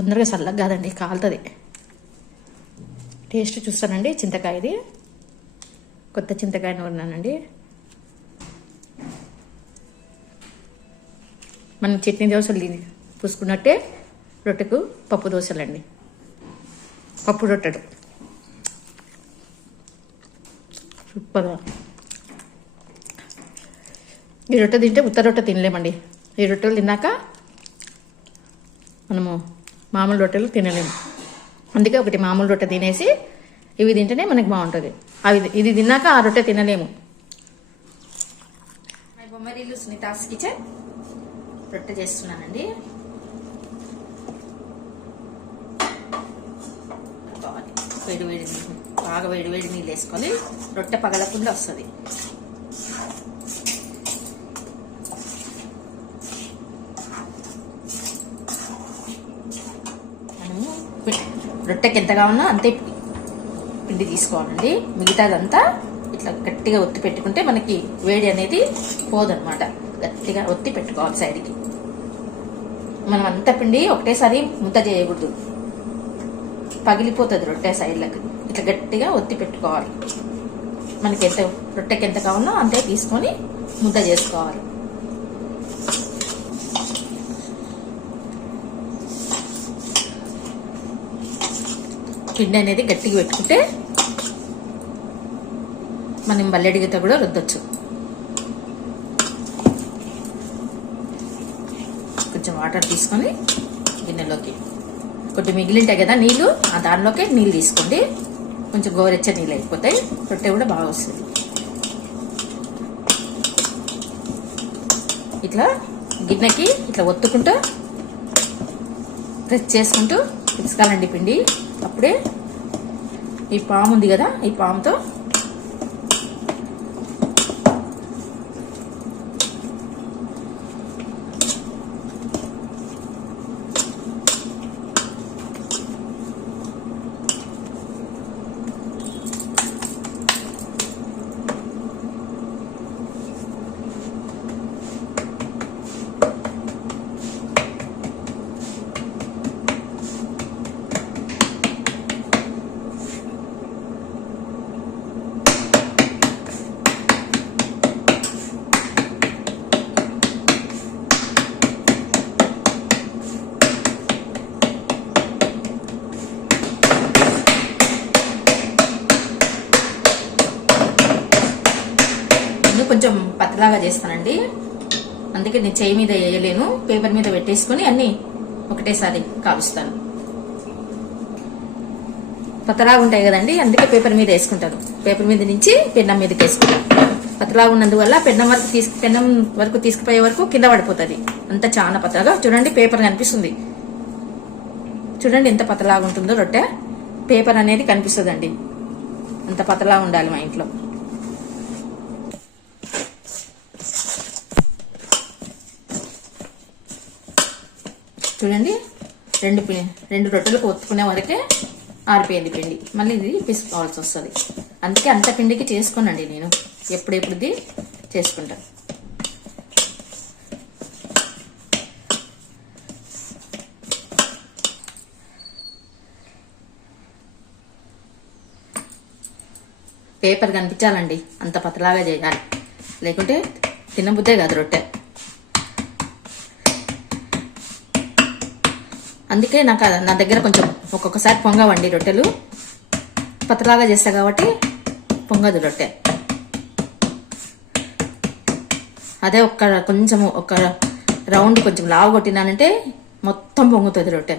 తొందరగా చల్లగా కాదండి కాలుతుంది. టేస్ట్ చూస్తానండి చింతకాయది. కొత్త చింతకాయని ఉన్నానండి మనం చట్నీ దోశలు తిని పూసుకున్నట్టే రొట్టెకు పప్పు దోశలండి. పప్పు రొట్టెలు. సూపర్గా. ఈ రొట్టె తింటే ఉత్తర రొట్టె తినలేమండి. ఈ రొట్టెలు తిన్నాక మనము మామూలు రొట్టెలు తినలేము. అందుకే ఒకటి మామూలు రొట్టె తినేసి ఇవి తింటేనే మనకి బాగుంటుంది. అవి ఇది తిన్నాక ఆ రొట్టె తినలేము. బొమ్మరిల్లు సునీతాస్ కిచెన్ రొట్టె చేస్తున్నానండి. వేడి వేడి నీళ్ళు బాగా వేడి వేడి నీళ్ళు వేసుకొని రొట్టె పగలకుండా వస్తుంది మనము పి- రొట్టెకి ఎంత కావాలో అంతే పిండి తీసుకోవాలండి. మిగతాదంతా ఇట్లా గట్టిగా ఒత్తి పెట్టుకుంటే మనకి వేడి అనేది పోదనమాట. గట్టిగా ఒత్తి పెట్టుకోవాలి సైడ్కి. మనం అంత పిండి ఒకటేసారి ముద్ద చేయకూడదు. పగిలిపోతుంది రొట్టె సైడ్లకు. ఇట్లా గట్టిగా ఒత్తి పెట్టుకోవాలి. మనకి ఎంత రొట్టెకి ఎంత కావాలో అంతే తీసుకొని ముద్ద చేసుకోవాలి. పిండి అనేది గట్టిగా పెట్టుకుంటే మనం బల్లెడిగితే కూడా రుద్దొచ్చు. కొంచెం వాటర్ తీసుకొని గిన్నెలోకి. కొద్ది మిగిలింటాయి కదా నీళ్ళు ఆ దానిలోకి నీళ్ళు తీసుకోండి. కొంచెం గోరెచ్చ నీళ్ళు అయిపోతాయి. రొట్టె కూడా బాగా వస్తుంది. ఇట్లా గిన్నెకి ఇట్లా ఒత్తుకుంటూ ప్రెస్ చేసుకుంటూ పిసుకాలండి పిండి. అప్పుడే ఈ పాము ఉంది కదా ఈ పాముతో కొంచెం పతలాగా చేస్తానండి. అందుకే నేను చేయి మీద వేయలేను. పేపర్ మీద పెట్టేసుకొని అన్ని ఒకటేసారి కాలుస్తాను. పతలాగా ఉంటాయి కదండి అందుకే పేపర్ మీద వేసుకుంటాను. పేపర్ మీద నుంచి పెన్నం మీదకి వేసుకుంటాను. పతలాగా ఉన్నందువల్ల పెన్నం వరకు తీసుకు పెన్నం వరకు తీసుకుపోయే వరకు కింద పడిపోతుంది. అంత చాలా పతలాగా చూడండి పేపర్ కనిపిస్తుంది. చూడండి ఎంత పతలాగా ఉంటుందో రొట్టె. పేపర్ అనేది కనిపిస్తుందండి. అంత పతలా ఉండాలి మా ఇంట్లో. చూడండి. రెండు పి- రెండు రొట్టెలకు ఒత్తుకునే వరకే ఆరిపోయింది పిండి. మళ్ళీ ఇది పిసుకోవాల్సి వస్తుంది. అందుకే అంత పిండికి చేసుకోనండి నేను. ఎప్పుడెప్పుడుది చేసుకుంటాను పేపర్ కనిపించాలండి. అంత పతలాగా చేయాలి. లేకుంటే తినబుద్దే కాదు రొట్టె. అందుకే నాకు నా దగ్గర కొంచెం ఒక్కొక్కసారి పొంగవండి రొట్టెలు. పతలాగా చేస్తా కాబట్టి పొంగదు రొట్టె. అదే ఒక్క కొంచెం ఒక రౌండ్ కొంచెం లావు కొట్టినానంటే మొత్తం పొంగుతుంది రొట్టె.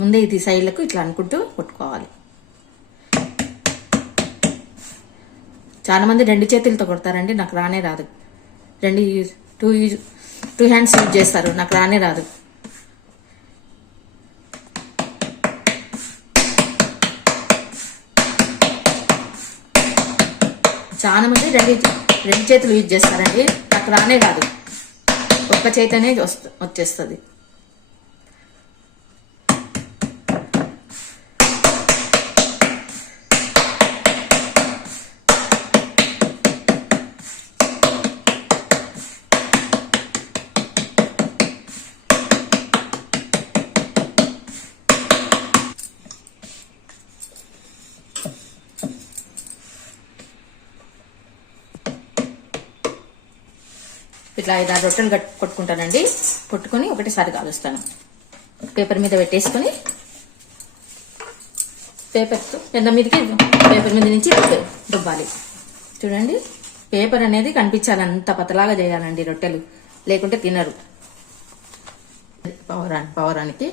ముందే ఇది సైడ్లకు ఇట్లా అనుకుంటూ కొట్టుకోవాలి. చాలా మంది రెండు చేతులతో కొడతారండి నాకు రానే రాదు. రెండు use two use two hands use చేస్తారు నాకు రానే రాదు. చాలా మంది రెండు రెండు చేతులు యూజ్ చేస్తారండి నాకు రానే రాదు. ఒక్క చేతనే వస్త- వచ్చేస్తుంది. ఇట్లా ఐదు ఆరు రొట్టెలు గట్ కొట్టుకుంటానండి. కొట్టుకొని ఒకటేసారి కాలుస్తాను పేపర్ మీద పెట్టేసుకొని పేపర్ పెద్ద మీదకి పేపర్ మీద నుంచి దుబ్బాలి చూడండి పేపర్ అనేది కనిపించాలి అంత పతలాగా చేయాలండి రొట్టెలు. లేకుంటే తినరు. పవరానికి పవరానికి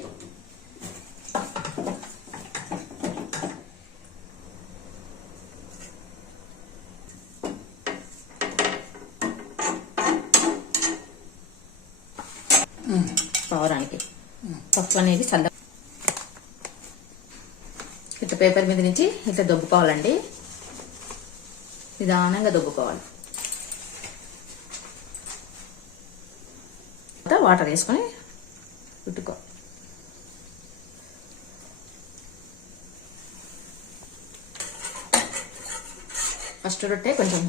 పవరానికి పప్పు అనేది చల్ల ఇట్లా పేపర్ మీద నుంచి ఇట్లా దొబ్బుకోవాలండి. నిదానంగా దొబ్బుకోవాలి. వాటర్ వేసుకొని ఉట్టుకో. ఫస్ట్ రొట్టె కొంచెం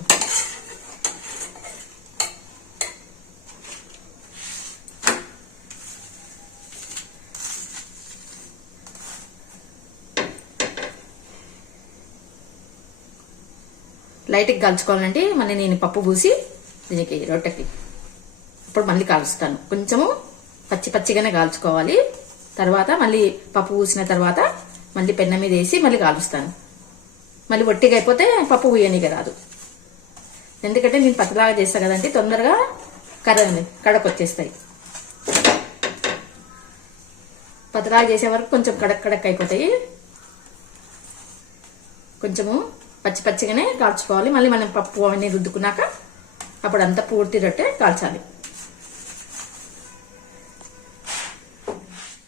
లైట్గా కాల్చుకోవాలంటే మళ్ళీ నేను పప్పు పూసి దీనికి రొట్టెకి ఇప్పుడు మళ్ళీ కాలుస్తాను. కొంచెము పచ్చి పచ్చిగానే కాల్చుకోవాలి. తర్వాత మళ్ళీ పప్పు పూసిన తర్వాత మళ్ళీ పెన్న మీద వేసి మళ్ళీ కాలుస్తాను. మళ్ళీ ఒట్టిగా అయిపోతే పప్పు పూయనిక రాదు. ఎందుకంటే నేను పచ్చలాగా చేస్తా కదండి తొందరగా కర్ర కడకు వచ్చేస్తాయి పతలాగా చేసే వరకు కొంచెం కడక్ కడక్ అయిపోతాయి. కొంచెము పచ్చి పచ్చిగానే కాల్చుకోవాలి. మళ్ళీ మనం పప్పు అవన్నీ రుద్దుకున్నాక అప్పుడు అంతా పూర్తి రొట్టె కాల్చాలి.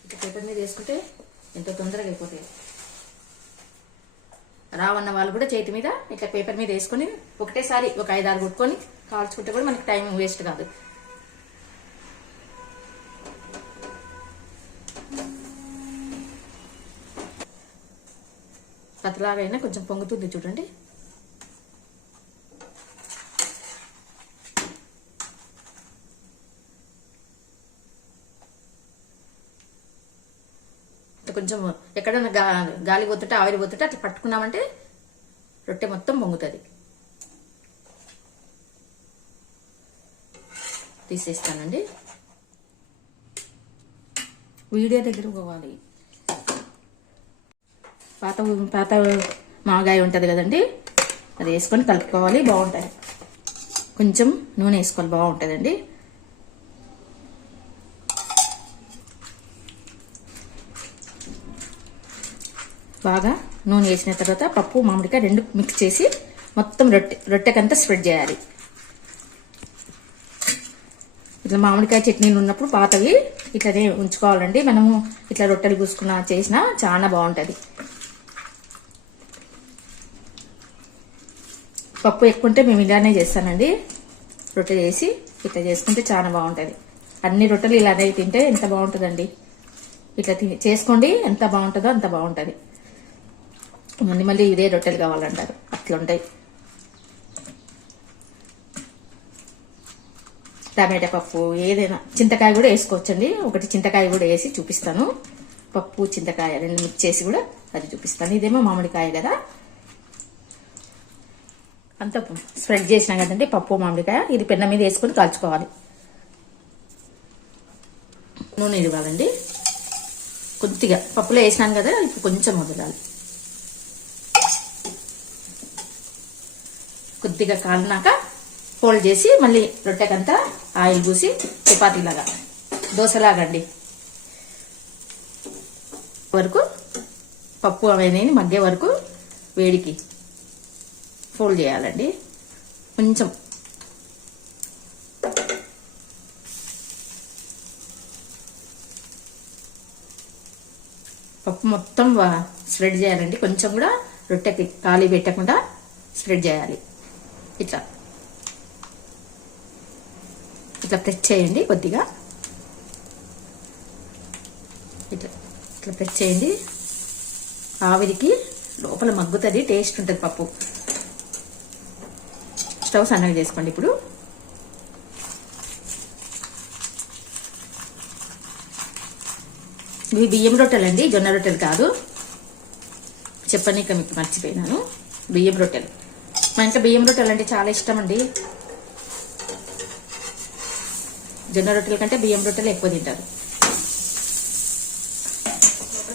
ఇట్లా పేపర్ మీద వేసుకుంటే ఎంతో తొందరగా అయిపోతాయి. రావన్న వాళ్ళు కూడా చేతి మీద ఇట్లా పేపర్ మీద వేసుకొని ఒకటేసారి ఒక ఐదు ఆరు కొట్టుకొని కాల్చుకుంటే కూడా మనకి టైం వేస్ట్ కాదు. పతలాగైనా కొంచెం పొంగుతుంది చూడండి. కొంచెం ఎక్కడైనా గా గాలి పోతుంటే ఆవిరి పోతుంటే అట్లా పట్టుకున్నామంటే రొట్టె మొత్తం పొంగుతుంది. తీసేస్తానండి. వీడియో దగ్గర పోవాలి. పాత పాత మాగాయ ఉంటుంది కదండి? అది వేసుకొని కలుపుకోవాలి బాగుంటుంది కొంచెం నూనె వేసుకోవాలి బాగుంటుందండి. బాగా నూనె వేసిన తర్వాత పప్పు మామిడికాయ రెండు మిక్స్ చేసి మొత్తం రొట్టె రొట్టెకంతా స్ప్రెడ్ చేయాలి. ఇట్లా మామిడికాయ చట్నీలు ఉన్నప్పుడు పాతవి ఇట్లనే ఉంచుకోవాలండి. మనము ఇట్లా రొట్టెలు పూసుకున్న చేసినా చాలా బాగుంటుంది. పప్పు ఎక్కువ ఉంటే మేము ఇలానే చేస్తానండి. రొట్టె చేసి ఇట్లా చేసుకుంటే చాలా బాగుంటుంది. అన్ని రొట్టెలు ఇలానే తింటే ఎంత బాగుంటుందండి. ఇట్లా తి- చేసుకోండి ఎంత బాగుంటుందో అంత బాగుంటుంది. మళ్ళీ మళ్ళీ ఇదే రొట్టెలు కావాలంటారు. అట్లుంటాయి. టమాటా పప్పు ఏదైనా చింతకాయ కూడా వేసుకోవచ్చండి. ఒకటి చింతకాయ కూడా వేసి చూపిస్తాను. పప్పు చింతకాయ రెండు మిక్స్ చేసి కూడా అది చూపిస్తాను. ఇదేమో మామిడికాయ కదా. అంత స్ప్రెడ్ చేసినా కదండి పప్పు మామిడికాయ ఇది పెన్న మీద వేసుకొని కాల్చుకోవాలి. నూనె ఇవ్వాలండి. కొద్దిగా పప్పులో వేసినాను కదా ఇప్పుడు కొంచెం వదలాలి. కొద్దిగా కాలినాక ఫోల్డ్ చేసి మళ్ళీ రొట్టెకంతా ఆయిల్ పూసి చపాతీలాగా దోశలాగండి. వరకు పప్పు అవన్నీ మగ్గే వరకు వేడికి ఫోల్డ్ చేయాలండి. కొంచెం. పప్పు మొత్తం స్ప్రెడ్ చేయాలండి. కొంచెం కూడా రొట్టెకి ఖాళీ పెట్టకుండా స్ప్రెడ్ చేయాలి. ఇట్లా. ఇట్లా ప్రెస్ చేయండి కొద్దిగా. ఇట్లా ఇట్లా ప్రెస్ చేయండి. ఆవిరికి లోపల మగ్గుతుంది టేస్ట్ ఉంటుంది పప్పు. స్టవ్ సన్నగా చేసుకోండి ఇప్పుడు. ఇవి బియ్యం రొట్టెలు అండి జొన్న రొట్టెలు కాదు. చెప్పనీక మీకు మర్చిపోయినాను. బియ్యం రొట్టెలు. మా ఇంట్లో బియ్యం రొట్టెలు అంటే చాలా ఇష్టం అండి జొన్న రొట్టెల కంటే బియ్యం రొట్టెలు ఎక్కువ తింటారు.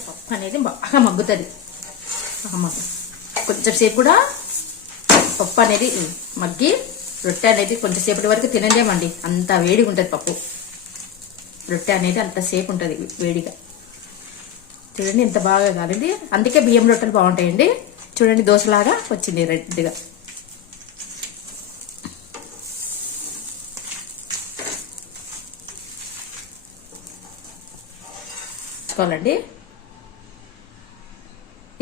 పప్పు అనేది బాగా మగ్గుతుంది. బాగా మగ్గు. కొంచెం సేపు కూడా పప్పు అనేది మగ్గి రొట్టె అనేది కొంచెంసేపటి వరకు తినలేమండి. అంత వేడిగా ఉంటుంది పప్పు. రొట్టె అనేది అంతసేపు ఉంటుంది వేడిగా. చూడండి ఎంత బాగా కాదండి. అందుకే బియ్యం రొట్టెలు బాగుంటాయండి. చూడండి దోశలాగా వచ్చింది రెడ్గా. చూసుకోవాలండి.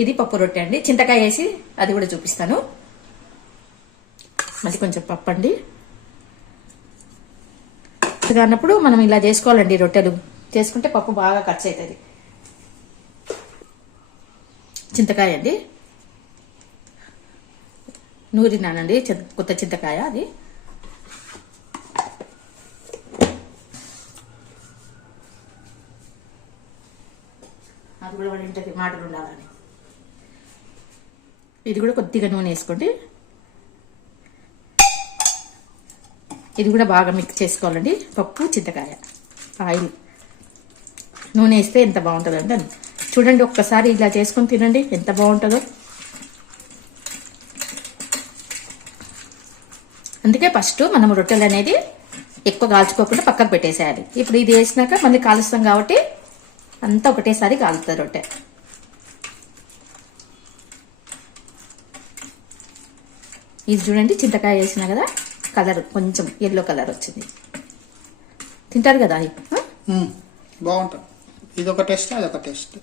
ఇది పప్పు రొట్టె అండి. చింతకాయ వేసి అది కూడా చూపిస్తాను. మళ్ళీ కొంచెం పప్పండి. అన్నప్పుడు మనం ఇలా చేసుకోవాలండి రొట్టెలు. చేసుకుంటే పప్పు బాగా ఖర్చు అవుతుంది. చింతకాయ అండి. నూరినానండి కొత్త చింతకాయ అది. అది కూడా వాడి ఇంటికి మాటలు ఉండాలని ఇది కూడా కొద్దిగా నూనె వేసుకోండి. ఇది కూడా బాగా మిక్స్ చేసుకోవాలండి. పప్పు చింతకాయ ఆయిల్. నూనె వేస్తే ఎంత బాగుంటుందండి చూడండి ఒక్కసారి ఇలా చేసుకొని తినండి. ఎంత బాగుంటుందో. అందుకే ఫస్ట్ మనం రొట్టెలు అనేది ఎక్కువ కాల్చుకోకుండా పక్కకు పెట్టేసేయాలి. ఇప్పుడు ఇది వేసినాక మళ్ళీ కాలుస్తాం కాబట్టి అంతా ఒకటేసారి కాలుతుంది రొట్టె. ఇది చూడండి చింతకాయ వేసినా కదా. కలర్ కొంచెం ఎల్లో కలర్ వచ్చింది. తింటారు కదా అది. బాగుంటుంది ఇది ఒక టేస్ట్ అది ఒక టేస్ట్.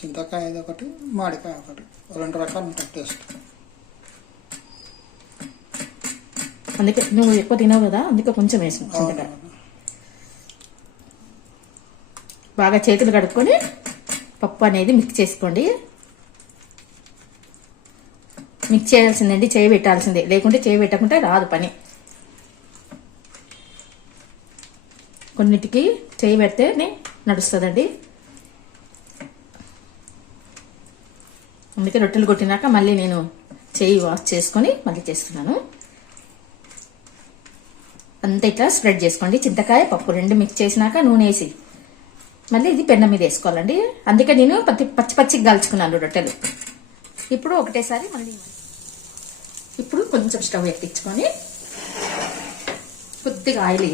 చింతకాయ ఇది ఒకటి మామిడికాయ ఒకటి. రెండు రకాలు ఉంటుంది టేస్ట్. అందుకే నువ్వు ఎక్కువ తినవు కదా అందుకే కొంచెం వేసిన చింతకాయ. బాగా చేతులు కడుక్కొని పప్పు అనేది మిక్స్ చేసుకోండి. మిక్స్ చేయాల్సిందండి చేయి పెట్టాల్సిందే. లేకుంటే చేయి పెట్టకుంటే రాదు పని. కొన్నిటికి చేయి పెడితేనే నడుస్తుందండి. అందుకే రొట్టెలు కొట్టినాక మళ్ళీ నేను చేయి వాష్ చేసుకొని మళ్ళీ చేస్తున్నాను. అంతా ఇట్లా స్ప్రెడ్ చేసుకోండి. చింతకాయ పప్పు రెండు మిక్స్ చేసినాక నూనె వేసి మళ్ళీ ఇది పెన్న మీద వేసుకోవాలండి. అందుకే నేను పచ్చి పచ్చి పచ్చికి కాల్చుకున్నాను రొట్టెలు. ఇప్పుడు ఒకటేసారి మళ్ళీ ఇప్పుడు కొంచెం స్టవ్ ఎక్కించుకొని కొద్దిగా ఆయిల్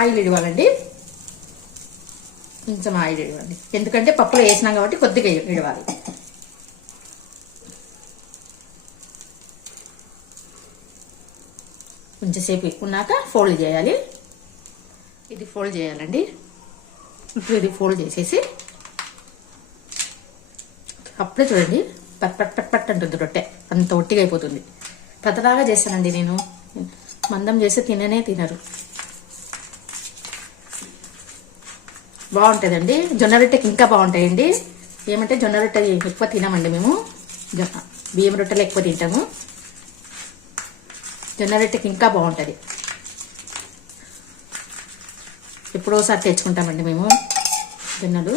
ఆయిల్ ఇవ్వాలండి కొంచెం ఆయిల్ ఇవ్వండి ఎందుకంటే పప్పులో వేసినాం కాబట్టి కొద్దిగా ఇడవాలి. కొంచెంసేపు ఉన్నాక ఫోల్డ్ చేయాలి. ఇది ఫోల్డ్ చేయాలండి. ఇప్పుడు ఇది ఫోల్డ్ చేసేసి అప్పుడే చూడండి. పట్ పట్ పట్ పట్ అంటుంది రొట్టె. అంత ఒట్టిగా అయిపోతుంది. పతలాగా చేస్తానండి నేను. మందం చేస్తే తిననే తినరు. బాగుంటుందండి. జొన్న రొట్టెకి ఇంకా బాగుంటాయండి. ఏమంటే జొన్న రొట్టె ఎక్కువ తినమండి మేము. జొన్న బియ్యం రొట్టెలు ఎక్కువ తింటాము. జొన్న రొట్టెకి ఇంకా బాగుంటుంది. ఎప్పుడోసారి తెచ్చుకుంటామండి మేము జొన్నలు.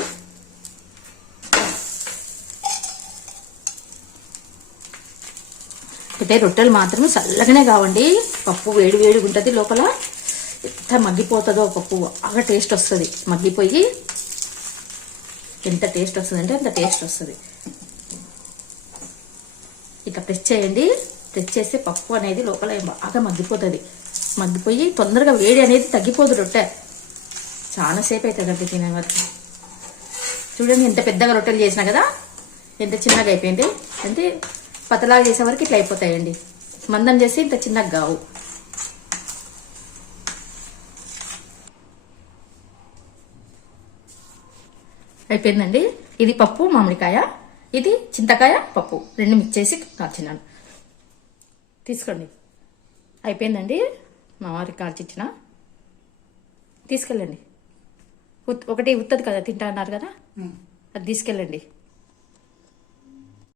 అయితే రొట్టెలు మాత్రం చల్లగానే కావండి. పప్పు వేడి వేడిగా ఉంటుంది లోపల. ఎంత మగ్గిపోతుందో పప్పు బాగా టేస్ట్ వస్తుంది. మగ్గిపోయి ఎంత టేస్ట్ వస్తుంది అంటే అంత టేస్ట్ వస్తుంది. ఇట్లా ప్రెస్ చేయండి. ప్రెస్ చేస్తే పప్పు అనేది లోపల బాగా మగ్గిపోతుంది. మగ్గిపోయి తొందరగా వేడి అనేది తగ్గిపోదు రొట్టె. చాలా సేపు అవుతుంది అంటే తినే వరకు చూడండి ఎంత పెద్దగా రొట్టెలు చేసినా కదా ఎంత చిన్నగా అయిపోయింది. అంటే పతలాగా చేసే వరకు ఇట్లా అయిపోతాయండి. మందం చేసి ఇంత చిన్నగా కావు. అయిపోయిందండి. ఇది పప్పు మామిడికాయ. ఇది చింతకాయ పప్పు. రెండు మిక్స్ చేసి కాల్చినాను తీసుకోండి. అయిపోయిందండి. మా వారికి కాల్చిచ్చిన తీసుకెళ్ళండి. ఉత్- ఒకటి ఉత్తది కదా తింటా అన్నారు కదా. అది తీసుకెళ్ళండి.